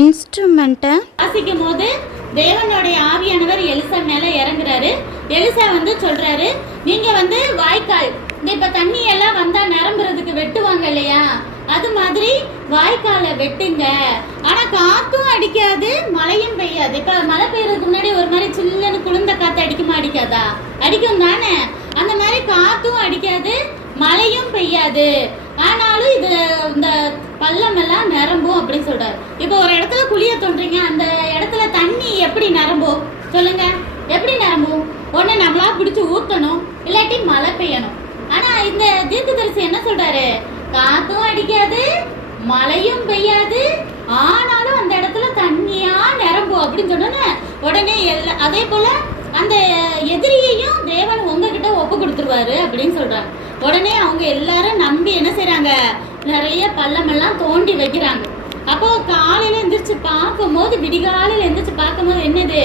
இன்ஸ்ட்ருமெண்ட்டை வாசிக்கும் போது தேவனுடைய ஆவியானவர் எலிசா மேல இறங்குறாரு. எலிசா சொல்றாரு, நீங்க வாய்க்கால் இப்ப தண்ணி எல்லாம் வந்தா நிரம்புறதுக்கு வெட்டுவாங்க இல்லையா, அது மாதிரி வாய்க்காலை வெட்டுங்க. ஆனா காத்தும் அடிக்காது மழையும் பெய்யாது. இப்ப மழை பெய்யறதுக்கு முன்னாடி ஒரு மாதிரி சில்லுன்னு குளிர்ந்த காத்து அடிக்குமா அடிக்காதா? அடிக்கும் தானே. அந்த மாதிரி காத்தும் அடிக்காது மழையும் பெய்யாது. ஆனாலும் இது இந்த பள்ளம் எல்லாம் நிரம்பும் அப்படின்னு சொல்றாரு. இப்போ ஒரு இடத்துல குழிய தோன்றீங்க, அந்த இடத்துல தண்ணி எப்படி நிரம்பும் சொல்லுங்க? எப்படி நிரம்பும்? ஒண்ணு நம்மளா பிடிச்சு ஊத்தணும், இல்லாட்டி மழை பெய்யணும். ஆனா இந்த தீர்க்கதரிசி என்ன சொல்றாரு? காத்தும் அடிக்காது மழையும் பெய்யாது, ஆனாலும் அந்த இடத்துல தண்ணியா நிரம்பும் அப்படின்னு சொன்ன உடனே அதே போல அந்த எதிரியையும் தேவன் உங்ககிட்ட ஒப்பு கொடுத்துருவாரு அப்படின்னு சொல்றாங்க. உடனே அவங்க எல்லாரும் நம்பி என்ன செய்யறாங்க? நிறைய பள்ளம் எல்லாம் தோண்டி வைக்கிறாங்க. அப்போ காலையில எந்திரிச்சு பார்க்கும் போது, விடிகாலையில எந்திரிச்சு பார்க்கும் போது என்னது?